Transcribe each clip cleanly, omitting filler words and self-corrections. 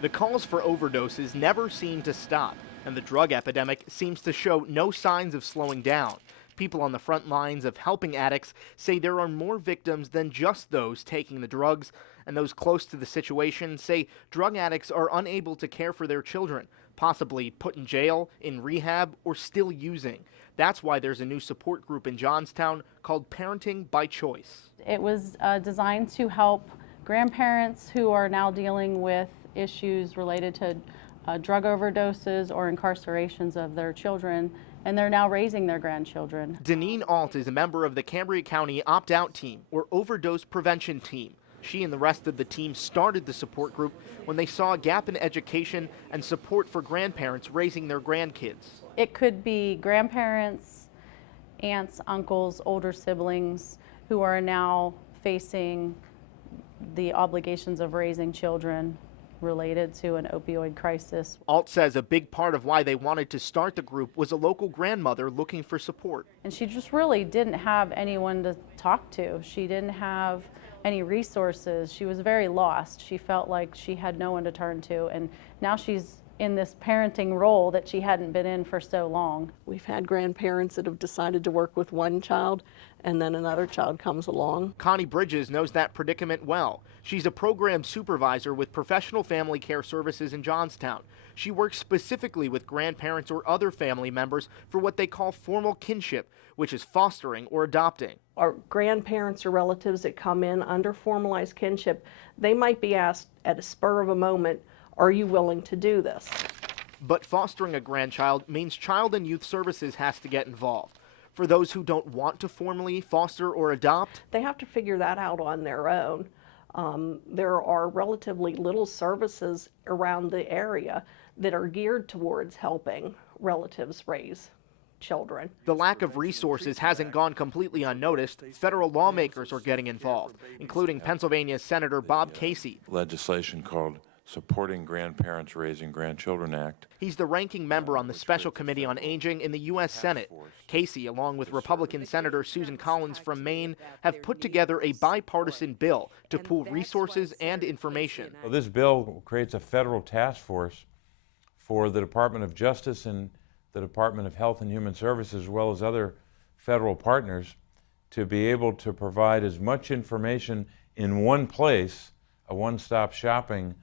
The calls for overdoses never seem to stop, and the drug epidemic seems to show no signs of slowing down. People on the front lines of helping addicts say there are more victims than just those taking the drugs, and those close to the situation say drug addicts are unable to care for their children, possibly put in jail, in rehab, or still using. That's why there's a new support group in Johnstown called Parenting by Choice. It was designed to help grandparents who are now dealing with issues related to drug overdoses or incarcerations of their children, and they're now raising their grandchildren. Deneen Alt is a member of the Cambria County Opt-Out Team, or Overdose Prevention Team. She and the rest of the team started the support group when they saw a gap in education and support for grandparents raising their grandkids. It could be grandparents, aunts, uncles, older siblings who are now facing the obligations of raising children related to an opioid crisis. Alt says a big part of why they wanted to start the group was a local grandmother looking for support. And she just really didn't have anyone to talk to. She didn't have any resources. She was very lost. She felt like she had no one to turn to, and now she's in this parenting role that she hadn't been in for so long. We've had grandparents that have decided to work with one child and then another child comes along. Connie Bridges knows that predicament well. She's a program supervisor with Professional Family Care Services in Johnstown. She works specifically with grandparents or other family members for what they call formal kinship, which is fostering or adopting. Our grandparents or relatives that come in under formalized kinship, they might be asked at a spur of a moment, are you willing to do this? But fostering a grandchild means Child and Youth Services has to get involved. For those who don't want to formally foster or adopt, they have to figure that out on their own. There are relatively little services around the area that are geared towards helping relatives raise children. The lack of resources hasn't gone completely unnoticed. Federal lawmakers are getting involved, including Pennsylvania Senator Bob Casey. Legislation called Supporting Grandparents Raising Grandchildren Act. He's the ranking member on the Special Committee on Aging in the U.S. Senate. Casey, along with Republican Senator Susan Collins from Maine, have put together a bipartisan bill to pool resources and information. Well, this bill creates a federal task force for the Department of Justice and the Department of Health and Human Services, as well as other federal partners, to be able to provide as much information in one place, a one-stop shopping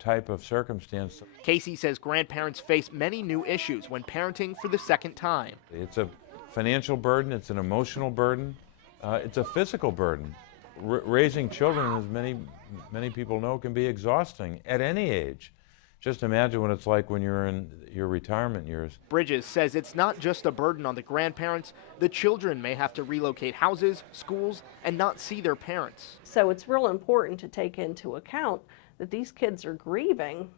type of circumstance. Casey says grandparents face many new issues when parenting for the second time. It's a financial burden, it's an emotional burden, it's a physical burden. Raising children, as many people know, can be exhausting at any age. Just imagine what it's like when you're in your retirement years. Bridges says it's not just a burden on the grandparents. The children may have to relocate houses, schools, and not see their parents. So it's real important to take into account that these kids are grieving,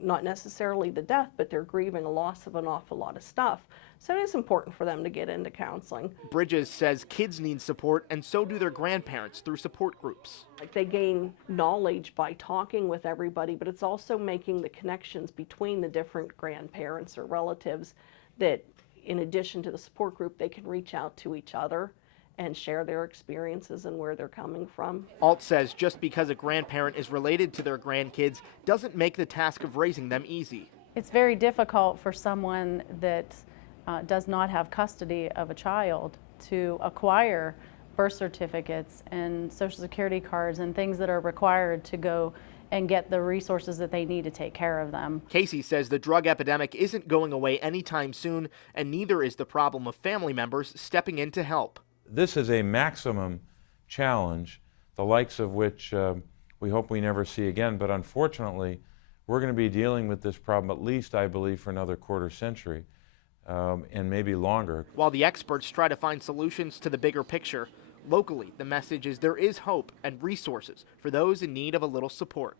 not necessarily the death, but they're grieving a loss of an awful lot of stuff. So it is important for them to get into counseling. Bridges says kids need support, and so do their grandparents through support groups. They gain knowledge by talking with everybody, but it's also making the connections between the different grandparents or relatives that, in addition to the support group, they can reach out to each other and share their experiences and where they're coming from. Alt says just because a grandparent is related to their grandkids doesn't make the task of raising them easy. It's very difficult for someone that does not have custody of a child to acquire birth certificates and Social Security cards and things that are required to go and get the resources that they need to take care of them. Casey says the drug epidemic isn't going away anytime soon, and neither is the problem of family members stepping in to help. This is a maximum challenge, the likes of which we hope we never see again, but unfortunately, we're going to be dealing with this problem at least, I believe, for another quarter century, and maybe longer. While the experts try to find solutions to the bigger picture, locally, the message is there is hope and resources for those in need of a little support.